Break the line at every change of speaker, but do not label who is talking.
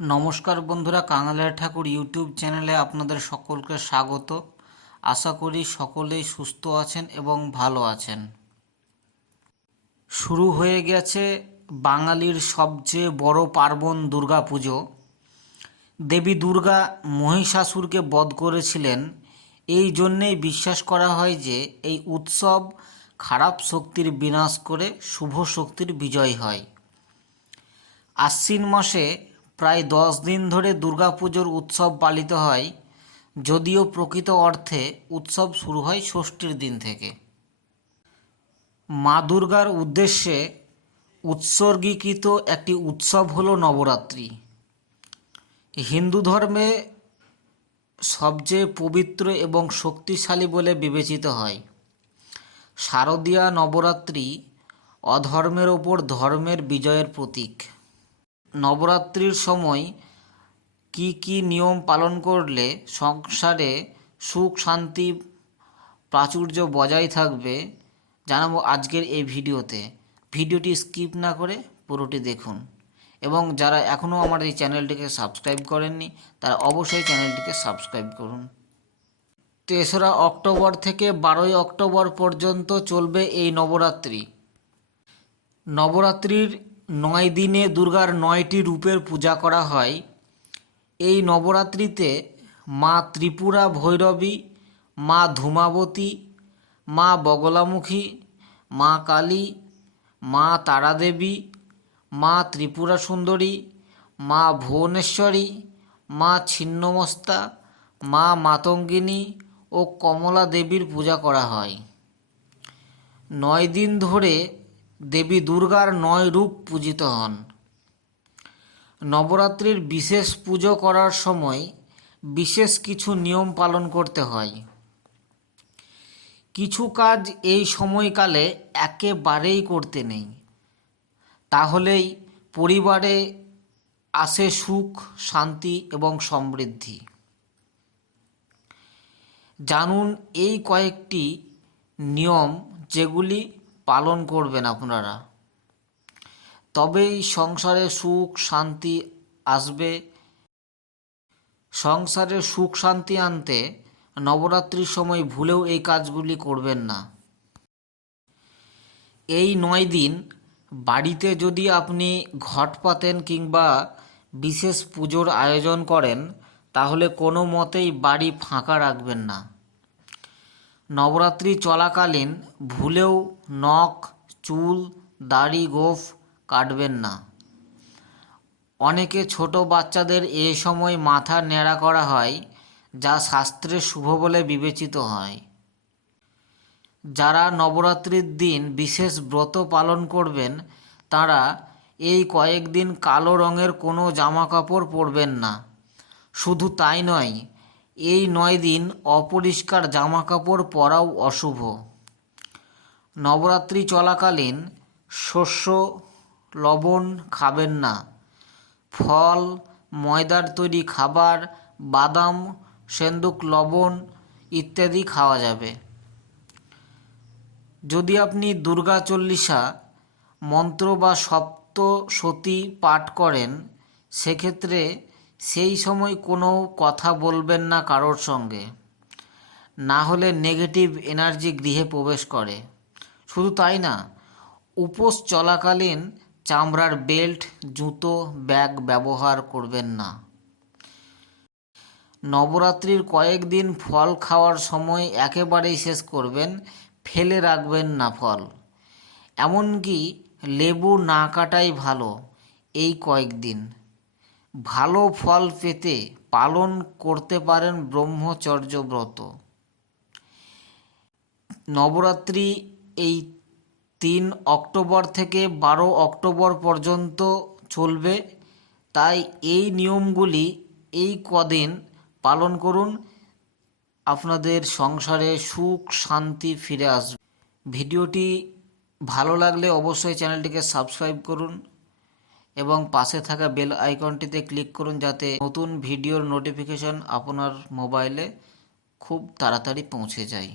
নমস্কার বন্ধুরা কাঙালের ঠাকুর ইউটিউব চ্যানেলে আপনাদের সকলকে স্বাগত। আশা করি সকলেই সুস্থ আছেন এবং ভালো আছেন। শুরু হয়ে গেছে বাঙালির সবচেয়ে বড় পার্বণ দুর্গাপুজো। দেবী দুর্গা মহিষাসুরকে বধ করেছিলেন। এই জন্যেই বিশ্বাস করা হয় যে, এই উৎসব খারাপ শক্তির বিনাশ করে শুভ শক্তির বিজয় হয়। আশ্বিন মাসে প্রায় দশ দিন ধরে দুর্গাপুজোর উৎসব পালিত হয়, যদিও প্রকৃত অর্থে উৎসব শুরু হয় ষষ্ঠীর দিন থেকে। মা দুর্গার উদ্দেশ্যে উৎসর্গীকৃত একটি উৎসব হলো নবরাত্রি। হিন্দু ধর্মে সবচেয়ে পবিত্র এবং শক্তিশালী বলে বিবেচিত হয়। শারদীয়া নবরাত্রি অধর্মের ওপর ধর্মের বিজয়ের প্রতীক। নবরাত্রির সময় কি কি নিয়ম পালন করলে সংসারে সুখ, শান্তি, প্রাচুর্য বজায় থাকবে জানাব আজকের এই ভিডিওতে। ভিডিওটি স্কিপ না করে পুরোটি দেখুন। এবং যারা এখনও আমার এই চ্যানেলটিকে সাবস্ক্রাইব করেননি, তারা অবশ্যই চ্যানেলটিকে সাবস্ক্রাইব করুন। তেসরা অক্টোবর থেকে বারোই অক্টোবর পর্যন্ত চলবে এই নবরাত্রি। নবরাত্রির নয় দিনে দুর্গার নয়টি রূপের পূজা করা হয়। এই নবরাত্রিতে মা ত্রিপুরা ভৈরবী, মা ধূমাবতী, মা বগলামুখী, মা কালী, মা তারাদেবী, মা ত্রিপুরা সুন্দরী, মা ভুবনেশ্বরী, মা ছিন্নমস্তা, মা মাতঙ্গিনী ও কমলা দেবীর পূজা করা হয়। নয় দিন ধরে দেবী দুর্গার নয় রূপ পূজিত হন। নবরাত্রির বিশেষ পুজো করার সময় বিশেষ কিছু নিয়ম পালন করতে হয়। কিছু কাজ এই সময়কালে একেবারেই করতে নেই। তাহলেই পরিবারে আসে সুখ, শান্তি এবং সমৃদ্ধি। জানুন এই কয়েকটি নিয়ম যেগুলি পালন করবেন আপনারা। তবেই সংসারে সুখ, শান্তি আসবে। সংসারে সুখ, শান্তি আনতে নবরাত্রির সময় ভুলেও এই কাজগুলি করবেন না। এই নয় দিন বাড়িতে যদি আপনি ঘট পাতেন কিংবা বিশেষ পুজোর আয়োজন করেন, তাহলে কোনো মতেই বাড়ি ফাঁকা রাখবেন না। নবরাত্রি চলাকালীন ভুলেও নখ, চুল, দাড়ি, গোফ কাটবেন না। অনেকে ছোট বাচ্চাদের এ সময় মাথা ন্যাড়া করা হয়, যা শাস্ত্রে শুভ বলে বিবেচিত হয়। যারা নবরাত্রির দিন বিশেষ ব্রত পালন করবেন, তারা এই কয়েকদিন কালো রঙের কোনো জামা কাপড় পরবেন না। শুধু তাই নয় এই নয় দিন অপরিষ্কার জামা কাপড় পরাও অশুভ। নবরাত্রি চলাকালীন শস্য, লবণ খাবেন না। ফল, ময়দার তৈরি খাবার, বাদাম, সেন্দুক, লবণ ইত্যাদি খাওয়া যাবে। যদি আপনি দুর্গা চল্লিশা মন্ত্র বা সপ্ত সতী পাঠ করেন, সেক্ষেত্রে সেই সময় কোনো কথা বলবেন না কারোর সঙ্গে। না হলে নেগেটিভ এনার্জি গৃহে প্রবেশ করে। শুধু তাই না, উপোস চলাকালীন চামড়ার বেল্ট, জুতো, ব্যাগ ব্যবহার করবেন না। নবরাত্রির কয়েকদিন ফল খাওয়ার সময় একেবারেই শেষ করবেন, ফেলে রাখবেন না ফল। এমনকি লেবু না কাটাই ভালো এই কয়েকদিন। ভালো ফল পেতে পালন করতে পারেন ব্রহ্মচর্য ব্রত। নবরাত্রি এই তিন অক্টোবর থেকে বারো অক্টোবর পর্যন্ত চলবে। তাই এই নিয়মগুলি এই কদিন পালন করুন। আপনাদের সংসারে সুখ, শান্তি ফিরে আসবে। ভিডিওটি ভালো লাগলে অবশ্যই চ্যানেলটিকে সাবস্ক্রাইব করুন। এবং পাশে থাকা বেল আইকনটিতে ক্লিক করুন যাতে নতুন ভিডিওর নোটিফিকেশন আপনার মোবাইলে খুব তাড়াতাড়ি পৌঁছে যায়।